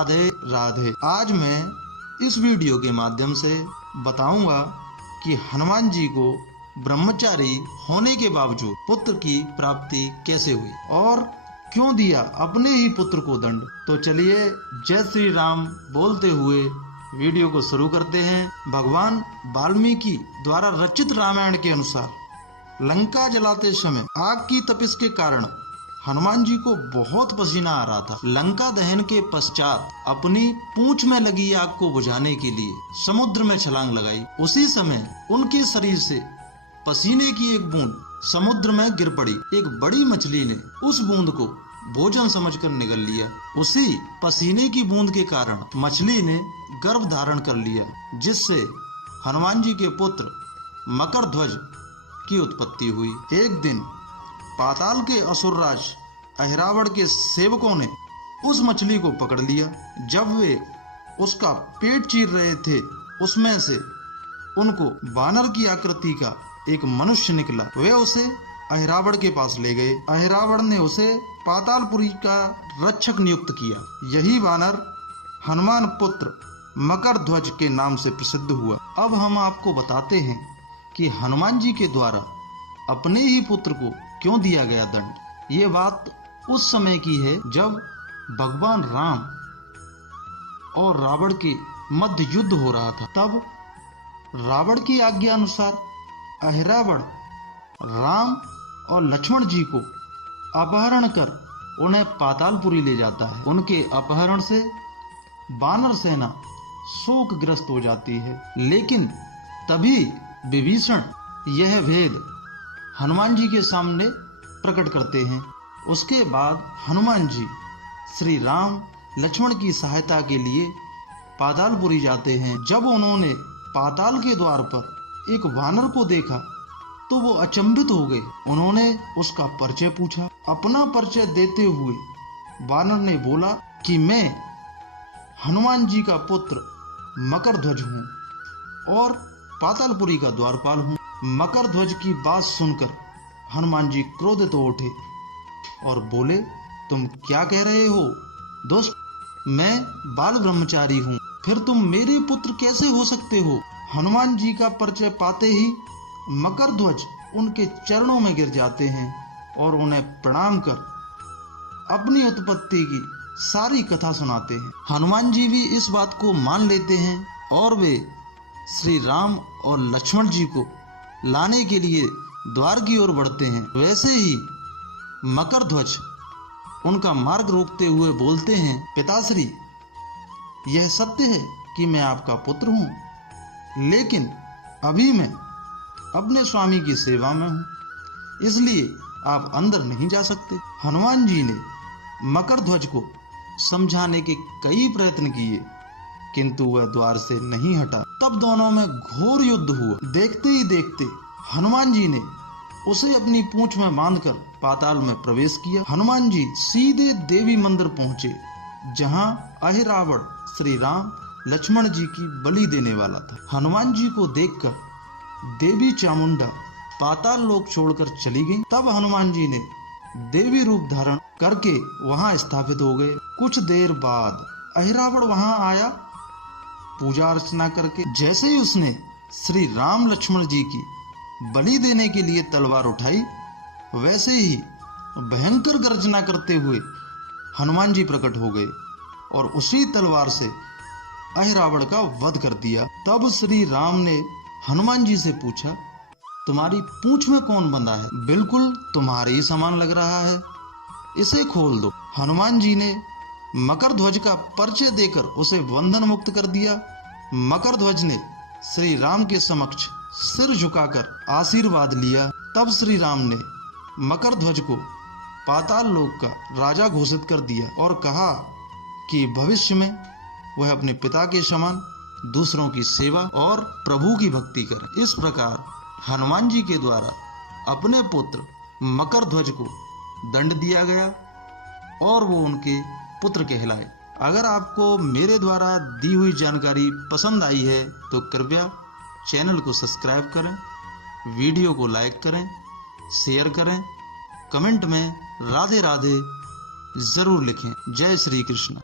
राधे राधे। आज मैं इस वीडियो के माध्यम से बताऊंगा कि हनुमान जी को ब्रह्मचारी होने के बावजूद पुत्र की प्राप्ति कैसे हुई और क्यों दिया अपने ही पुत्र को दंड। तो चलिए जय श्री राम बोलते हुए वीडियो को शुरू करते हैं। भगवान वाल्मीकि द्वारा रचित रामायण के अनुसार लंका जलाते समय आग की तपिश के कारण हनुमान जी को बहुत पसीना आ रहा था। लंका दहन के पश्चात अपनी पूंछ में लगी आग को बुझाने के लिए समुद्र में छलांग लगाई। उसी समय उनके शरीर से पसीने की एक बूंद समुद्र में गिर पड़ी। एक बड़ी मछली ने उस बूंद को भोजन समझकर निगल लिया। उसी पसीने की बूंद के कारण मछली ने गर्भ धारण कर लिया, जिससे हनुमान जी के पुत्र मकरध्वज की उत्पत्ति हुई। एक दिन पाताल के असुरराज अहिरावण के सेवकों ने उस मछली को पकड़ लिया। जब वे उसका पेट चीर रहे थे, उसमें से उनको वानर की आकृति का एक मनुष्य निकला। वे उसे अहिरावण के पास ले गए। अहिरावण ने उसे पातालपुरी का रक्षक नियुक्त किया। यही वानर हनुमान पुत्र मकरध्वज के नाम से प्रसिद्ध हुआ। अब हम आपको बताते हैं कि हनुमान जी के द्वारा अपने ही पुत्र को क्यों दिया गया दंड। ये बात उस समय की है जब भगवान राम और रावण के मध्य युद्ध हो रहा था। तब रावण की आज्ञा अनुसार अहिरावण राम और लक्ष्मण जी को अपहरण कर उन्हें पातालपुरी ले जाता है। उनके अपहरण से वानर सेना शोकग्रस्त हो जाती है। लेकिन तभी विभीषण यह भेद हनुमान जी के सामने प्रकट करते हैं। उसके बाद हनुमान जी श्री राम लक्ष्मण की सहायता के लिए पातालपुरी जाते हैं। जब उन्होंने पाताल के द्वार पर एक वानर को देखा तो वो अचंभित हो गए। उन्होंने उसका परिचय पूछा। अपना परिचय देते हुए वानर ने बोला कि मैं हनुमान जी का पुत्र मकरध्वज हूँ और पातालपुरी का द्वारपाल हूँ। मकरध्वज की बात सुनकर हनुमान जी क्रोधित हो उठे और बोले, तुम क्या कह रहे हो दोस्त? मैं बाल ब्रह्मचारी हूँ, फिर तुम मेरे पुत्र कैसे हो सकते हो? हनुमान जी का परिचय पाते ही मकरध्वज उनके चरणों में गिर जाते हैं और उन्हें प्रणाम कर अपनी उत्पत्ति की सारी कथा सुनाते हैं। हनुमान जी भी इस बात को मान लेते हैं और वे श्री राम और लक्ष्मण जी को लाने के लिए द्वार की ओर बढ़ते हैं। वैसे ही मकरध्वज उनका मार्ग रोकते हुए बोलते हैं, पिताश्री, यह सत्य है कि मैं आपका पुत्र हूँ, लेकिन अभी मैं अपने स्वामी की सेवा में हूँ, इसलिए आप अंदर नहीं जा सकते। हनुमान जी ने मकरध्वज को समझाने के कई प्रयत्न किए, किंतु वह द्वार से नहीं हटा। तब दोनों में घोर युद्ध हुआ। देखते ही देखते हनुमान जी ने उसे अपनी पूंछ में बांधकर पाताल में प्रवेश किया। हनुमान जी सीधे देवी मंदिर पहुंचे, जहां अहिरावण श्री राम लक्ष्मण जी की बलि देने वाला था। हनुमान जी को देखकर देवी चामुंडा पाताल लोक छोड़कर चली गई। तब हनुमान जी ने देवी रूप धारण करके वहां स्थापित हो गए। कुछ देर बाद अहिरावण वहां आया पूजा अर्चना करके। जैसे ही उसने श्री राम लक्ष्मण जी की बलि देने के लिए तलवार उठाई, वैसे ही भयंकर गर्जना करते हुए हनुमान जी प्रकट हो गए और उसी तलवार से अहिरावण का वध कर दिया। तब श्री राम ने हनुमान जी से पूछा, तुम्हारी पूंछ में कौन बंधा है? बिल्कुल तुम्हारे ही समान लग रहा है, इसे खोल दो। हनुमान जी ने मकरध्वज का परिचय देकर उसे बंधन मुक्त कर दिया। मकरध्वज ने श्री राम के समक्ष सिर झुकाकर आशीर्वाद लिया। तब श्री राम ने मकरध्वज को पाताल लोक का राजा घोषित कर दिया और कहा कि भविष्य में वह अपने पिता के समान दूसरों की सेवा और प्रभु की भक्ति करे। इस प्रकार हनुमान जी के द्वारा अपने पुत्र मकरध्वज को दंड दिया गया और वो उनके पुत्र कहलाए। अगर आपको मेरे द्वारा दी हुई जानकारी पसंद आई है तो कृपया चैनल को सब्सक्राइब करें, वीडियो को लाइक करें, शेयर करें, कमेंट में राधे राधे जरूर लिखें। जय श्री कृष्ण।